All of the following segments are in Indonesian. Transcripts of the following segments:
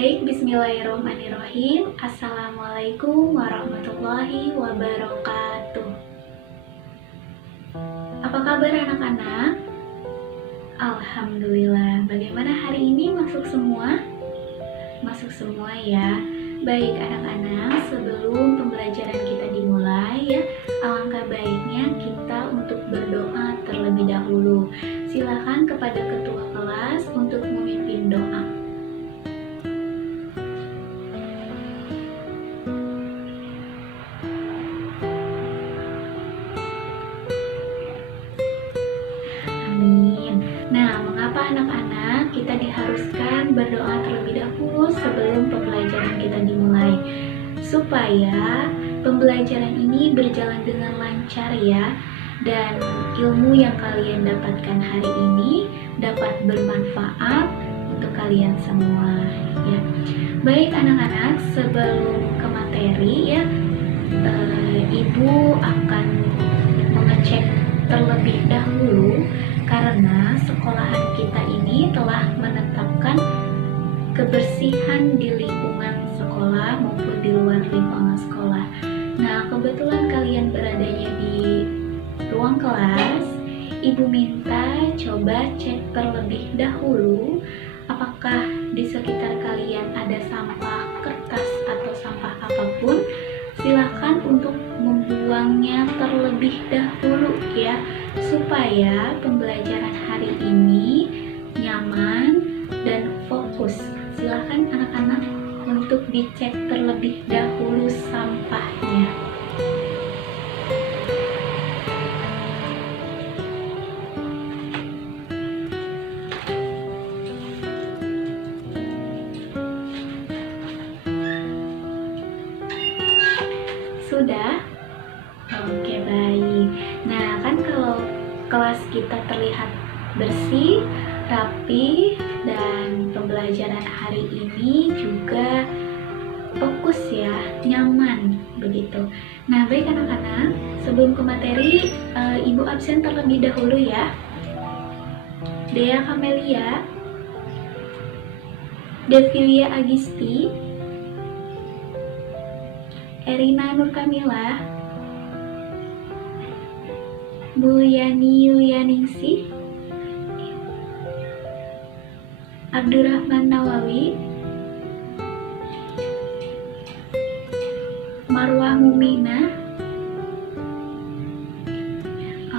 Baik, bismillahirrahmanirrahim. Assalamualaikum warahmatullahi wabarakatuh. Apa kabar anak-anak? Alhamdulillah. Bagaimana hari ini, masuk semua? Masuk semua ya. Baik anak-anak, sebelum pembelajaran kita dimulai ya, alangkah baiknya kita untuk berdoa terlebih dahulu. Silakan kepada ketua kelas untuk memimpin doa. Amin. Nah, mengapa anak-anak kita diharuskan berdoa terlebih dahulu sebelum pembelajaran kita dimulai? Supaya pembelajaran ini berjalan dengan lancar ya, dan ilmu yang kalian dapatkan hari ini dapat bermanfaat untuk kalian semua ya. Baik anak-anak, sebelum ke materi ya, Ibu akan mengecek terlebih dahulu karena sekolahan kita ini telah menetapkan kebersihan di lingkungan sekolah maupun di luar lingkungan sekolah. Nah, kebetulan kalian beradanya di ruang kelas, Ibu minta coba cek terlebih dahulu apakah di sekitar kalian ada sampah kertas atau sampah apapun. Silakan untuk membuangnya terlebih dahulu ya, supaya pembelajaran hari ini nyaman dan fokus. Silakan anak-anak untuk dicek terlebih dahulu sampahnya. Sudah? Oke, baik. Nah, kan kalau kelas kita terlihat bersih, rapi, dan pembelajaran hari ini juga fokus ya, nyaman begitu. Nah, baik anak-anak, sebelum ke materi, Ibu absen terlebih dahulu ya. Dea Kamelia, Devilia Agisti, Erina Nur Kamila, Bu Yani Yulianingsih, Abdurrahman Nawawi, Marwah Mumina.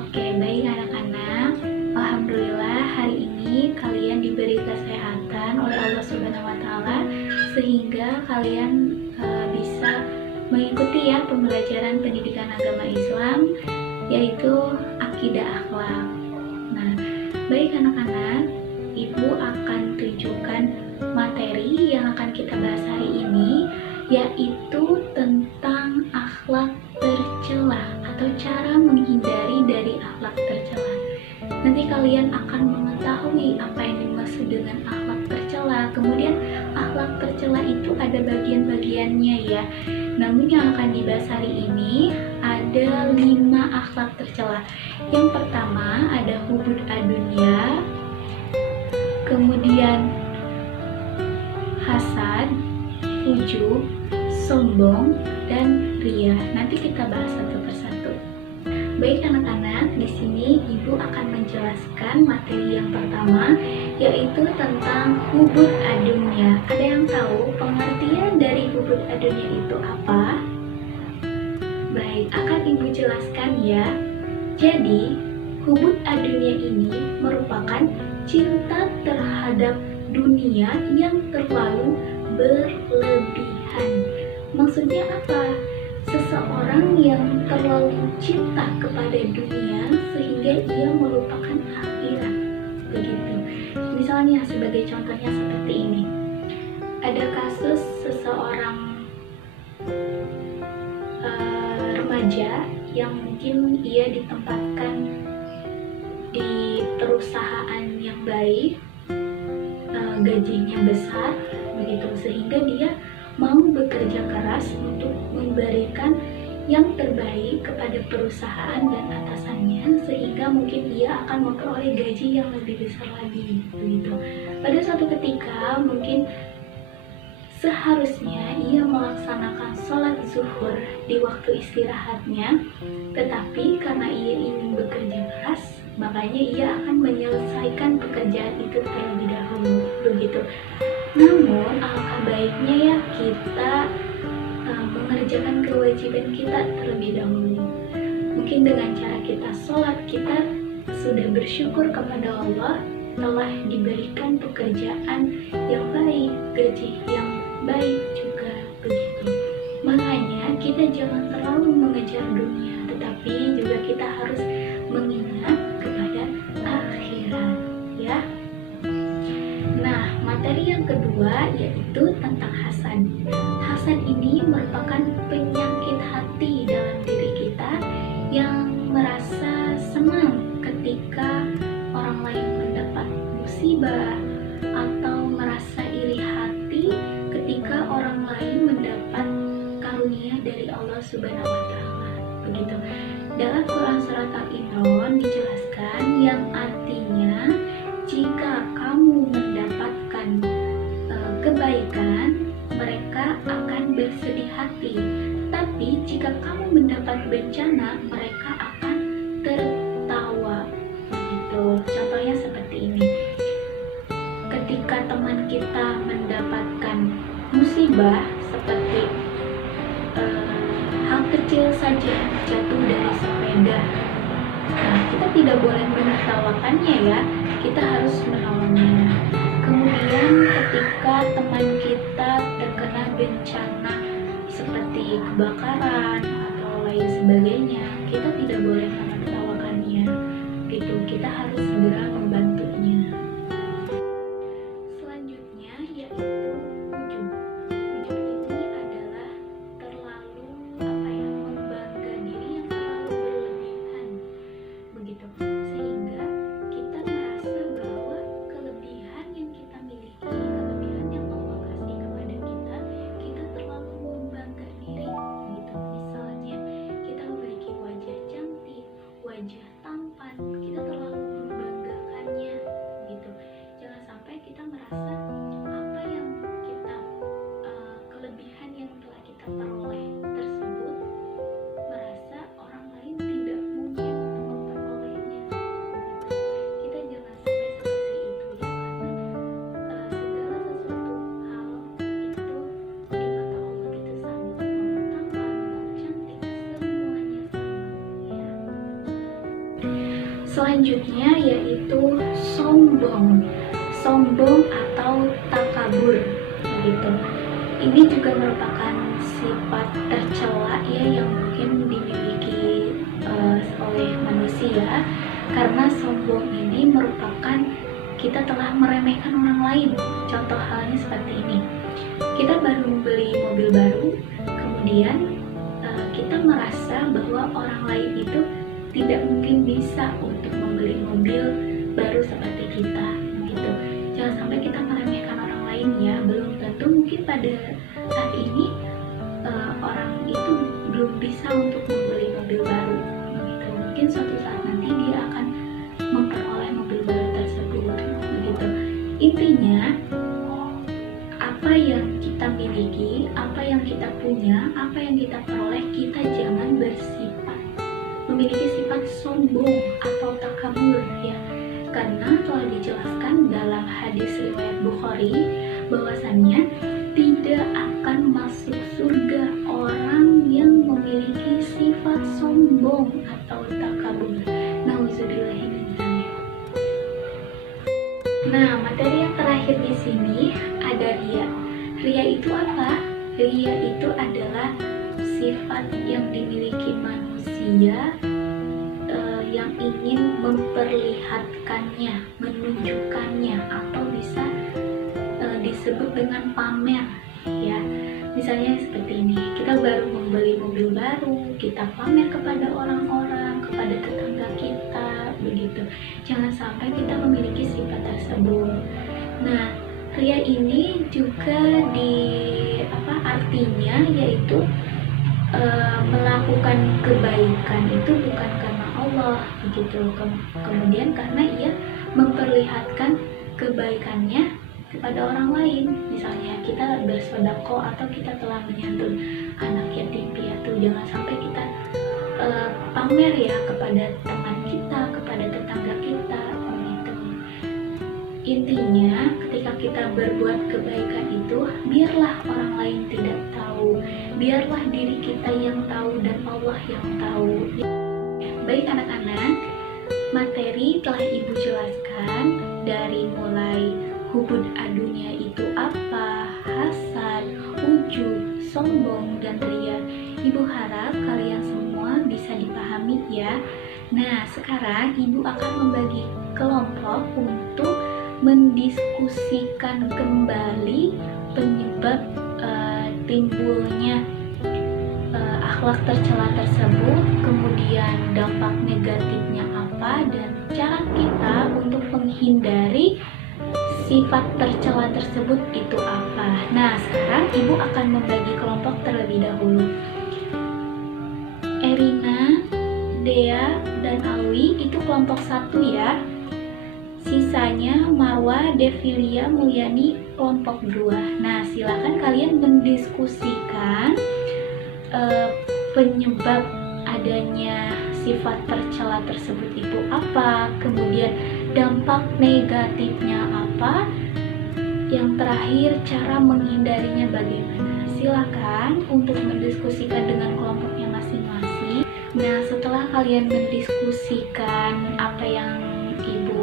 Oke, baik anak-anak. Alhamdulillah hari ini kalian diberi kesehatan oleh Allah Subhanahu wa taala sehingga kalian bisa mengikuti ya pembelajaran pendidikan agama Islam, yaitu akidah akhlak. Nah, baik anak-anak, Ibu akan tunjukkan materi yang akan kita bahas hari ini, yaitu tentang akhlak tercela atau cara menghindari dari akhlak tercela. Nanti kalian akan mengetahui apa yang dimaksud dengan akhlak tercela. Kemudian akhlak tercela itu ada bagian-bagiannya ya. Namun yang akan dibahas hari ini ada 5 akhlak tercela. Yang pertama ada hubud adunya, kemudian hasad, ujub, sombong, dan riya. Nanti kita bahas satu persatu. Baik anak-anak, di sini Ibu akan menjelaskan materi yang pertama, yaitu tentang hubud adunya. Ada yang tahu pengertian dari hubud adunya itu apa? Baik, akan Ibu jelaskan ya. Jadi, hubud adunya ini merupakan cinta terhadap dunia yang terlalu berlebihan. Maksudnya apa? Seseorang yang terlalu cinta kepada dunia sehingga ia melupakan akhirat. Begitu. Misalnya sebagai contohnya seperti ini. Ada kasus seseorang remaja yang mungkin ia ditempatkan di perusahaan yang baik, gajinya besar begitu, sehingga dia mau bekerja keras untuk memberikan yang terbaik kepada perusahaan dan atasannya, sehingga mungkin ia akan memperoleh gaji yang lebih besar lagi begitu. Pada suatu ketika mungkin seharusnya ia melaksanakan sholat zuhur di waktu istirahatnya, tetapi karena ia ingin bekerja keras, makanya ia akan menyelesaikan pekerjaan itu terlebih dahulu, begitu. Namun alangkah baiknya ya kita mengerjakan kewajiban kita terlebih dahulu. Mungkin dengan cara kita sholat, kita sudah bersyukur kepada Allah telah diberikan pekerjaan yang baik, gaji yang baik juga, begitu. Makanya kita jangan terlalu mengejar dunia, tetapi juga kita harus mengingat kepada akhirat, ya. Nah, materi yang kedua yaitu tentang hasad. Hasad ini merupakan penyakit hati dalam diri kita yang merasa senang ketika orang lain mendapat musibah atau merasa iri hati ketika orang lain mendapat karunia dari Allah Subhanahu wa taala. Begitu. Dalam Quran surat Al-Imran dijelaskan yang artinya jika kamu mendapatkan kebaikan, mereka akan bersedih hati. Tapi jika kamu mendapat bencana, mereka akan tertawa. Begitu. Contohnya seperti ini. Ketika teman kita mendapatkan musibah seperti hal kecil saja, jatuh dari sepeda, nah, kita tidak boleh menertawakannya ya, kita harus menolongnya. Kemudian ketika teman kita terkena bencana seperti kebakaran atau lain sebagainya, kita tidak boleh menertawakannya, gitu. Kita harus segera membantunya. Selanjutnya yaitu ujub. Ujub ini adalah terlalu membangga diri yang terlalu berlebihan, begitu. Sehingga kita merasa bahwa kelebihan yang kita miliki, kelebihan yang Allah kasih kepada kita, kita terlalu membangga diri, gitu. Misalnya kita memiliki wajah cantik, wajah tampan, kita terlalu membanggakannya, gitu. Jangan sampai kita merasa apa yang kita kelebihan yang telah kita peroleh tersebut, merasa orang lain tidak mungkin memperolehnya, gitu. Kita jangan sampai seperti itu ya, karena segala sesuatu hal itu di mata Allah itu sama, mau tampan, mau cantik, semuanya sama, ya. Selanjutnya yaitu sombong atau takabur, begitu. Ini juga merupakan sifat tercela ya yang mungkin dimiliki oleh manusia, karena sombong ini merupakan kita telah meremehkan orang lain. Contoh halnya seperti ini, kita baru membeli mobil baru, kemudian kita merasa bahwa orang lain itu tidak mungkin bisa untuk membeli mobil baru seperti kita, gitu. Jangan sampai kita meremehkan orang lain ya. Belum tentu mungkin pada saat ini orang itu belum bisa untuk membeli mobil baru, gitu. Mungkin suatu saat nanti dia akan memperoleh mobil baru tersebut, begitu. Intinya apa yang kita miliki, apa yang kita punya, apa yang kita peroleh, kita jangan memiliki sifat sombong atau takabur ya. Karena telah dijelaskan dalam hadis riwayat Bukhari bahwasannya tidak akan masuk surga orang yang memiliki sifat sombong atau takabur. Nauzubillahi min dzalik. Nah, materi yang terakhir di sini ada riya. Riya itu apa? Riya itu adalah sifat yang dimiliki manusia yang ingin memperlihatkannya, menunjukkannya, atau bisa disebut dengan pamer ya. Misalnya seperti ini, kita baru membeli mobil baru, kita pamer kepada orang-orang, kepada tetangga kita, begitu. Jangan sampai kita memiliki sifat tersebut. Nah, riya ini juga artinya yaitu melakukan kebaikan itu bukan karena Allah, begitu. Kemudian karena ia memperlihatkan kebaikannya kepada orang lain. Misalnya kita bersedekah atau kita telah menyantun anak yatim piatu, jangan sampai kita pamer ya kepada teman kita, kepada tetangga kita gitu. Intinya ketika kita berbuat kebaikan itu, biarlah orang lain tidak tahu, biarlah diri kita yang tahu dan Allah yang tahu. Baik anak-anak, materi telah Ibu jelaskan dari mulai hubud adunya itu apa, hasad, ujub, sombong, dan ria. Ibu harap kalian semua bisa dipahami ya. Nah, sekarang Ibu akan membagi kelompok untuk mendiskusikan kembali penyebab timbulnya akhlak tercela tersebut, kemudian dampak negatifnya apa, dan cara kita untuk menghindari sifat tercela tersebut itu apa. Nah, sekarang Ibu akan membagi kelompok terlebih dahulu. Erina, Dea, dan Alwi itu kelompok 1 ya. Sisanya Marwa, Devilia, Mulyani kelompok 2. Nah, silakan kalian mendiskusikan penyebab adanya sifat tercela tersebut itu apa, kemudian dampak negatifnya apa, yang terakhir cara menghindarinya bagaimana. Silakan untuk mendiskusikan dengan kelompoknya masing-masing. Nah, setelah kalian mendiskusikan apa yang Ibu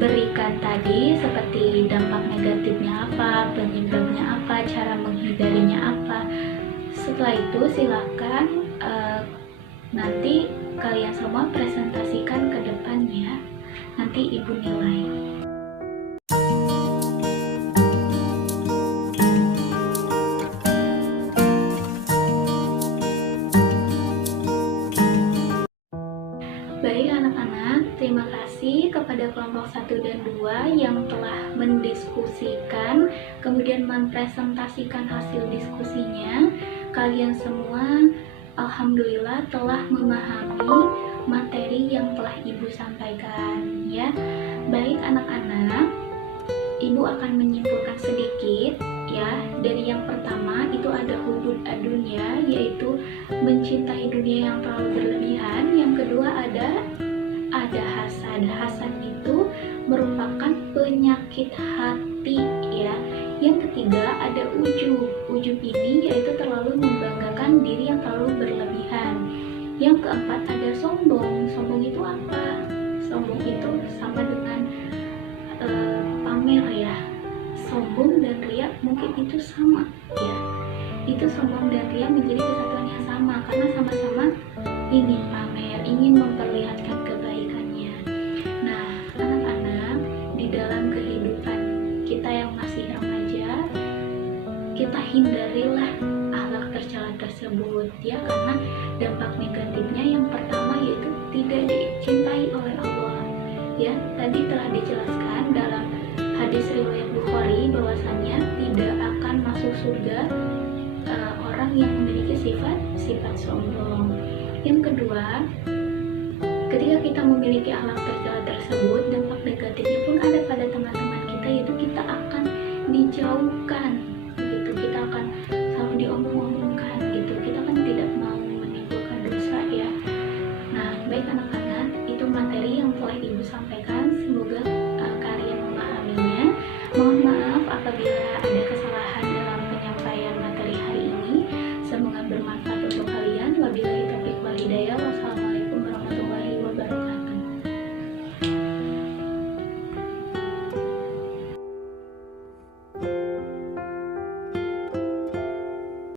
berikan tadi, seperti dampak negatifnya apa, penyebabnya apa, cara menghindarinya apa, setelah itu silakan nanti kalian semua presentasikan ke depannya, nanti Ibu nilai. Baik anak-anak, terima kasih kepada kelompok 1 dan 2 yang telah mendiskusikan, kemudian mempresentasikan hasil diskusinya. Kalian semua alhamdulillah telah memahami materi yang telah Ibu sampaikan ya. Baik anak-anak, Ibu akan menyimpulkan sedikit ya. Dari yang pertama itu ada hubud adunya, yaitu mencintai dunia yang terlalu berlebihan. Yang kedua ada hasad. Hasad itu merupakan penyakit hati ya. Yang ketiga ada ujub. Ujub ini yaitu terlalu membanggakan diri yang terlalu berlebihan. Yang keempat ada sombong. Sombong itu apa? Sombong itu sama dengan pamer ya. Sombong dan ria mungkin itu sama ya. Itu sombong dan ria menjadi kesatuan yang sama karena sama-sama ingin pamer, ingin memperlihatkan kebaikannya. Nah, anak-anak, di dalam kehidupan kita yang masih remaja, kita hindarilah akhlak tercela tersebut ya, karena dampak negatifnya yang pertama yaitu tidak dicintai oleh Allah ya. Tadi telah dijelaskan dalam hadis riwayat Bukhari bahwasannya tidak akan masuk surga orang yang memiliki sifat sombong. Yang kedua, ketika kita memiliki akhlak tercela tersebut, dampak negatifnya pun ada pada teman-teman kita, yaitu kita akan dijauhkan begitu, kita akan selalu diomong-omong